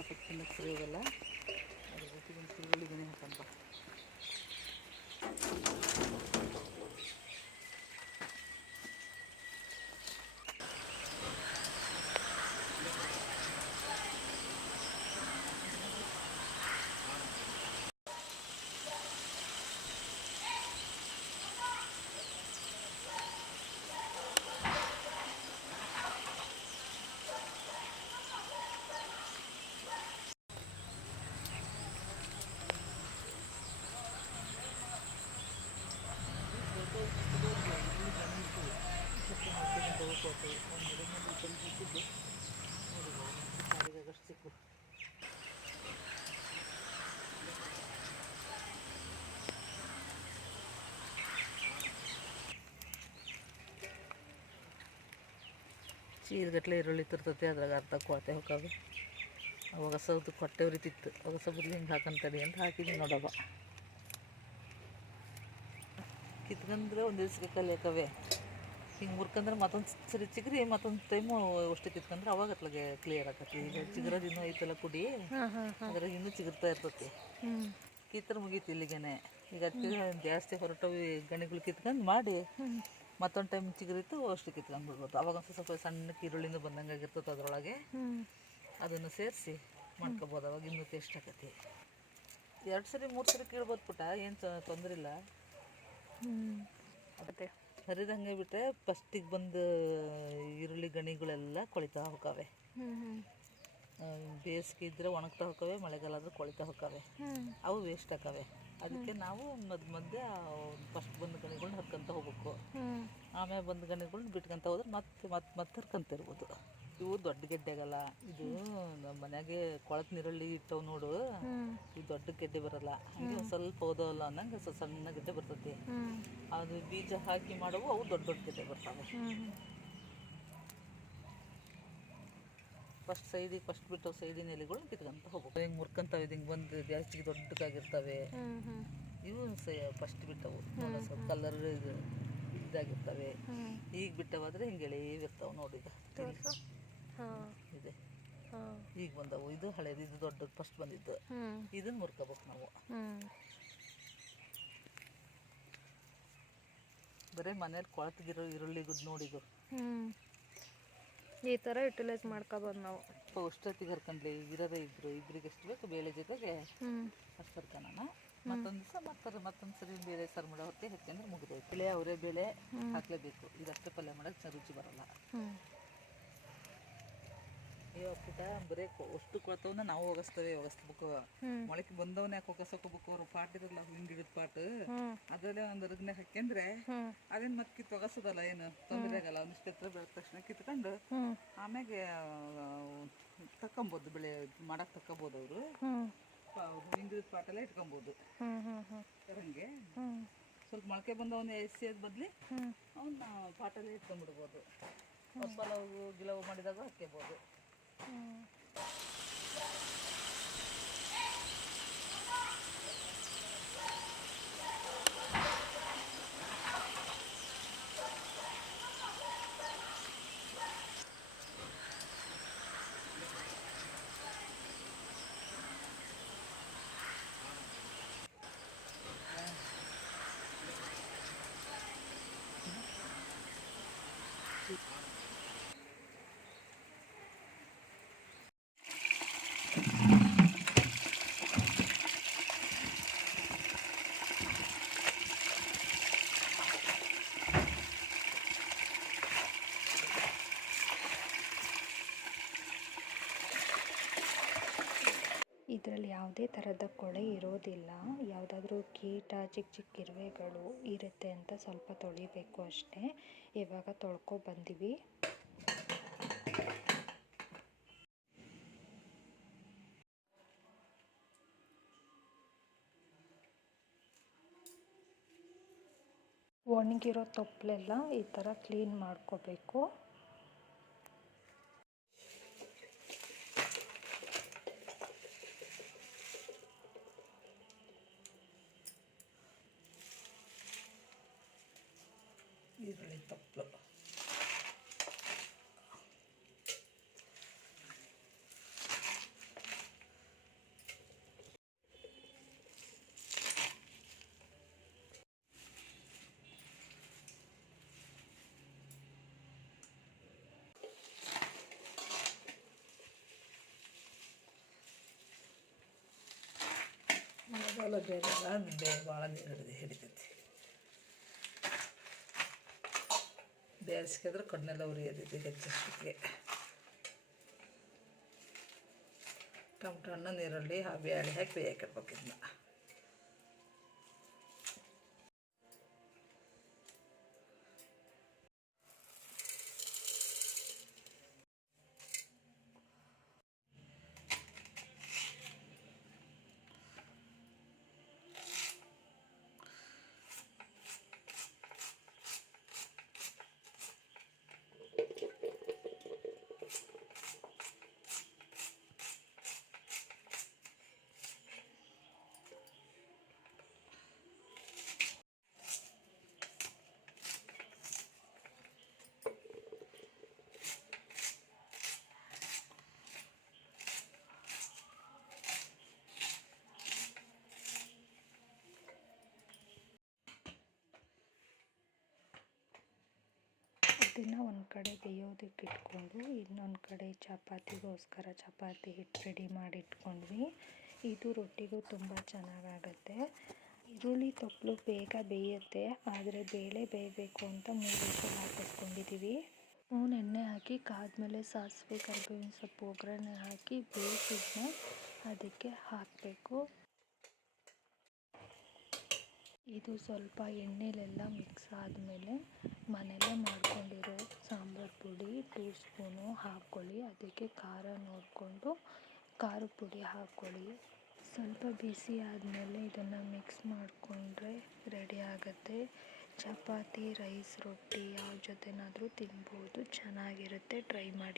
ಇಷ್ಟಪಟ್ಟು ತಿನ್ನಕ್ಕೆ ಸರಿ ಹೋಗಲ್ಲ ಅದ್ರ ಜೊತೆಗೆ ಒಂದು ಈರುಳ್ಳಿ ಗಣಿ ಸಿಕ್ಕು ಚೀರ್ಗಟ್ಲೆ ಈರುಳ್ಳಿ ತಿರ್ತೈತಿ, ಅದ್ರಾಗ ಅರ್ಧ ಕೊಳತೆ ಹೋಗವು ಅವಾಗ ಸೌದು ಕೊಟ್ಟೆ ಉರಿತಿತ್ತು. ಅವಾಗ ಸಬದ್ಲಿ ಹಿಂಗೆ ಹಾಕಂತಡಿ ಅಂತ ಹಾಕಿದ್ವಿ ನೋಡವ. ಕಿತ್ಕಂದ್ರೆ ಒಂದು ದಿವ್ಸಕ್ಕೆ ಕಲಿಯಕವೆ. ಹಿಂಗೆ ಮುರ್ಕಂದ್ರೆ ಮತ್ತೊಂದು ಸರಿ ಚಿಗ್ರಿ ಮತ್ತೊಂದು ಟೈಮು ಅಷ್ಟು ಕಿತ್ಕಂದ್ರೆ ಅವಾಗ ಅತ್ಲಾಗೆ ಕ್ಲಿಯರ್ ಆಕತಿ ಈಗ ಚಿಗ್ರದ ಇನ್ನೂ ಐತಲ್ಲ ಕುಡಿ ಅದ್ರಾಗ ಇನ್ನೂ ಚಿಗುರ್ತಾ ಇರ್ತತಿ. ಕಿತ್ತರ ಮುಗೀತು ಇಲ್ಲಿಗೇನೆ. ಈಗ ಅದಕ್ಕೆ ಜಾಸ್ತಿ ಹೊರಟವಿ ಗಣಿಗಳು ಕಿತ್ಕೊಂಡು ಮಾಡಿ ಮತ್ತೊಂದು ಟೈಮ್ ಚಿಗುರಿತ್ತು ಅಷ್ಟು ಕಿತ್ಕೊಂಡು ಬಿಡ್ಬೋದು. ಅವಾಗ ಒಂದು ಸ್ವಲ್ಪ ಸಣ್ಣಕ್ಕೆ ಈರುಳ್ಳಿನೂ ಬಂದಂಗೆ ಆಗಿರ್ತದೆ ಅದರೊಳಗೆ. ಅದನ್ನು ಸೇರಿಸಿ ಮಾಡ್ಕೋಬೋದು. ಅವಾಗ ಇನ್ನೂ ಟೇಸ್ಟ್ ಆಕತಿ ಎರಡು ಸರಿ ಮೂರು ಸರಿ ಕೀಳ್ಬೋದು ಪುಟ ಏನು ತೊಂದರೆ ಇಲ್ಲ ಮತ್ತೆ ಹರಿದಂಗೆ ಬಿಟ್ಟರೆ ಫಸ್ಟಿಗೆ ಬಂದು ಈರುಳ್ಳಿ ಗಣಿಗಳೆಲ್ಲ ಕೊಳಿತಾ ಹೋಗವೆ. ಬೇಸಿಗೆ ಇದ್ರೆ ಒಣಗ್ತಾ ಹೋಗವೆ ಮಳೆಗಾಲ ಆದ್ರೆ ಕೊಳಿತಾ ಹೋಗವೆ. ಅವು ವೇಸ್ಟ್ ಆಕವೆ ಅದಕ್ಕೆ ನಾವು ಮಧ್ಯ ಮಧ್ಯೆ ಫಸ್ಟ್ ಬಂದ ಗಣಿಗಳನ್ನ ಹರ್ಕೊಂತ ಹೋಗ್ಬೇಕು. ಆಮೇಲೆ ಬಂದ ಗಣಿಗಳನ್ನ ಬಿಟ್ಕೊಂತ ಹೋದ್ರೆ ಮತ್ತೆ ಮತ್ತೆ ಮತ್ತೆ ಹರ್ಕೊಂತಿರ್ಬೋದು. ಇವು ದೊಡ್ಡ ಗೆಡ್ಡೆಗಲ್ಲ. ಇದು ನಮ್ಮ ಮನ್ಯಾಗೆ ಕೊಳತ್ ನೀರಳ್ಳಿ ಇಟ್ಟವು ನೋಡು. ಇದು ದೊಡ್ಡ ಗೆಡ್ಡೆ ಬರಲ್ಲ. ಹಂಗೆ ಒಂದು ಸ್ವಲ್ಪ ಓದೋಲ್ಲ ಅನ್ನಂಗ ಸ್ವಲ್ಪ ಸಣ್ಣ ಗೆಡ್ಡೆ ಬರ್ತೈತಿ. ಅದು ಬೀಜ ಹಾಕಿ ಮಾಡುವ ಅವು ದೊಡ್ಡ ದೊಡ್ಡ ಗೆಡ್ಡೆ ಬರ್ತಾವೆ. ಫಸ್ಟ್ ಸೈಡಿಗೆ ಫಸ್ಟ್ ಬಿಟ್ಟು ಸೈಡಿನ ಎಲೆಗಳು ಕಿತ್ಕೊಂತ ಹೋಗ್ಬೇಕು. ಹಿಂಗೆ ಮುರ್ಕಂತಾವ ಹಿಂಗ್ ಬಂದು ಜಾಸ್ತಿ ದೊಡ್ಡದಾಗಿರ್ತವೆ. ಇವು ಫಸ್ಟ್ ಬಿಟ್ಟವು. ಸ್ವಲ್ಪ ಕಲರ್ ಇದು ಇದಾಗಿರ್ತವೆ. ಈಗ ಬಿಟ್ಟವಾದ್ರೆ ಹಿಂಗೆ ಎಳೆಯಿರ್ತಾವೆ ನೋಡಿ ಈಗ. ಇಲ್ಲಿ ಹಾಂ ಇದೆ. ಈಗ ಬಂದವು. ಇದು ಹಳೇದು ಇದು ದೊಡ್ಡದು ಫಸ್ಟ್ ಬಂದಿದ್ದು. ಇದನ್ನ ಮುರ್ಕೋಬೇಕು ನಾವು. ಬರೀ ಮನೇಲಿ ಕೊಳತಿಗಿರೋ ಈರುಳ್ಳಿ ಗುದ್ ನೋಡಿದು ಹ್ಞೂ ಈ ಥರ ಯುಟಿಲೈಸ್ ಮಾಡ್ಕೊಬೋದು ನಾವು. ಅಷ್ಟೊತ್ತಿಗೆ ಹರ್ಕೊಂಡ್ಲಿ ಇರೋದೇ ಇದ್ರು ಇಬ್ರಿಗೆ ಎಷ್ಟು ಬೇಕು ಬೇಳೆ ಜೊತೆಗೆ ಅಷ್ಟು ಹರ್ಕೋಣ ಮತ್ತೊಂದು ದಿವಸ ಮತ್ತೆ ಮತ್ತೊಂದು ಸರಿ ಬೇಳೆ ಸಾರು ಮಾಡೋ ಹೊತ್ತಿಗೆ ಹೆಚ್ಚಂದ್ರೆ ಮುಗಿದೋಯ್ತು. ಬೇಳೆ ಅವರೇ ಬೇಳೆ ಹಾಕಲೇಬೇಕು. ಇದಷ್ಟೇ ಪಲ್ಯ ಮಾಡೋಕ್ಕೆ ರುಚಿ ಬರಲ್ಲ. ಪುಟ ಬರೀ ಅಷ್ಟು ನಾವು ಒಗಸ್ತೇವೆ ಒಗಸ್ಬೇಕು ಮೊಳಕೆ ಬಂದವನ್ನ ಯಾಕೆ ಅವ್ರ ಅವ್ರು ಪಾಟ್ ಇರಲ್ಲ ಹೂವಿನ ಗಿಡದ ಪಾಟ್. ಅದ್ರಲ್ಲೇ ಒಂದು ಅರ್ಗನೆ ಹಾಕ್ಯಂದ್ರೆ ಅದೇನು ಕಿತ್ತು ಒಗಸೋದಲ್ಲ ಏನು? ತೊಂದರೆ ಆಗಲ್ಲ ಒಂದಿಷ್ಟು ಎತ್ತರ ಬೆಳೆದ ತಕ್ಷಣ ಕಿತ್ಕೊಂಡು ಆಮ್ಯಾಗೆ ತಕ್ಕೊಂಬೋದು ಬೆಳೆ ಮಾಡಕ್ ತಕ್ಕೊಬೋದು ಅವರು. ಹೂವಿನ ಗಿಡದ ಪಾಟೆಲ್ಲ ಇಟ್ಕೊಬೋದು. ಹಂಗೆ. ಸ್ವಲ್ಪ ಮೊಳಕೆ ಬಂದವನ್ನ ಎಸ್ಸಿ ಬದಲಿ ಬದ್ಲಿ ಅವನ್ನ ಪಾಟಲ್ಲೇ ಇಟ್ಕೊಂಡ್ಬಿಡ್ಬೋದು. ಪಲಾವು ಗಿಲವು ಮಾಡಿದಾಗ ಹಾಕ್ಕೋಬೋದು 嗯。ಇದರಲ್ಲಿ ಯಾವುದೇ ಥರದ ಕೊಳೆ ಇರೋದಿಲ್ಲ. ಯಾವುದಾದ್ರೂ ಕೀಟ ಚಿಕ್ಕ ಚಿಕ್ಕ ಇರುವೆಗಳು ಇರುತ್ತೆ ಅಂತ ಸ್ವಲ್ಪ ತೊಳಿಬೇಕು ಅಷ್ಟೇ. ಇವಾಗ ತೊಳ್ಕೊ ಬಂದಿವಿ. ಒಣಗಿರೋ ತೊಪ್ಪಲೆಲ್ಲ ಈ ಥರ ಕ್ಲೀನ್ ಮಾಡ್ಕೋಬೇಕು. తప్పులో ಮಳೆಗಾಲ ಬೇಡ ಬೇಡ ಭಾಳ ನೀರು ಹಿಡಿತೈತಿ ಬೇಸಿಗೆದ್ರೆ ಕಣ್ಣೆಲ್ಲ ಉರಿಯೋದಿದೆ ಹೆಚ್ಚಿಗೆ ಟೊಮ್ಟೊ ಹಣ್ಣು ನೀರುಳ್ಳಿ ಆ ಬೇಳೆ ಹಾಕಿ ಬೇಯಕ್ಕಿರ್ಬೇಕು ಇದನ್ನ ಅದನ್ನು ಒಂದು ಕಡೆ ಬೇಯೋದಕ್ಕೆ ಇಟ್ಕೊಂಡು, ಇನ್ನೊಂದು ಕಡೆ ಚಪಾತಿಗೋಸ್ಕರ ಚಪಾತಿ ಹಿಟ್ಟು ರೆಡಿ ಮಾಡಿ ಇಟ್ಕೊಂಡ್ವಿ ಇದು ರೊಟ್ಟಿಗೂ ತುಂಬ ಚೆನ್ನಾಗಾಗತ್ತೆ. ಈರುಳ್ಳಿ ತೊಪ್ಪಲು ಬೇಗ ಬೇಯುತ್ತೆ, ಆದರೆ ಬೇಳೆ ಬೇಯಬೇಕು ಅಂತ ಮೂರು ವಿಷಲ್ ಹಾಕಿಸ್ಕೊಂಡಿದ್ದೀವಿ ಸ್ಪೂನ್ ಎಣ್ಣೆ ಹಾಕಿ, ಕಾದ್ಮೇಲೆ ಸಾಸಿವೆ, ಕರಿಬೇವಿನ ಸೊಪ್ಪು, ಒಗ್ಗರಣೆ ಹಾಕಿ ಬೇಯಿಸಿದ್ನ ಅದಕ್ಕೆ ಹಾಕಬೇಕು. ಇದು ಸ್ವಲ್ಪ ಎಣ್ಣೆಲೆಲ್ಲ ಮಿಕ್ಸ್ ಆದಮೇಲೆ ಮನೆಯಲ್ಲೇ ಮಾಡ್ಕೊಂಡಿರೋ ಸಾಂಬಾರು ಪುಡಿ ಟೂ ಸ್ಪೂನು ಹಾಕ್ಕೊಳ್ಳಿ. ಅದಕ್ಕೆ ಖಾರ ನೋಡಿಕೊಂಡು ಖಾರದ ಪುಡಿ ಹಾಕ್ಕೊಳ್ಳಿ. ಸ್ವಲ್ಪ ಬಿಸಿ ಆದಮೇಲೆ ಇದನ್ನು ಮಿಕ್ಸ್ ಮಾಡಿಕೊಂಡ್ರೆ ರೆಡಿ ಆಗುತ್ತೆ. ಚಪಾತಿ ರೈಸ್ ರೊಟ್ಟಿ ಯಾವ ಜೊತೆನಾದರೂ ತಿನ್ಬೋದು. ಚೆನ್ನಾಗಿರುತ್ತೆ. ಟ್ರೈ ಮಾಡಿ.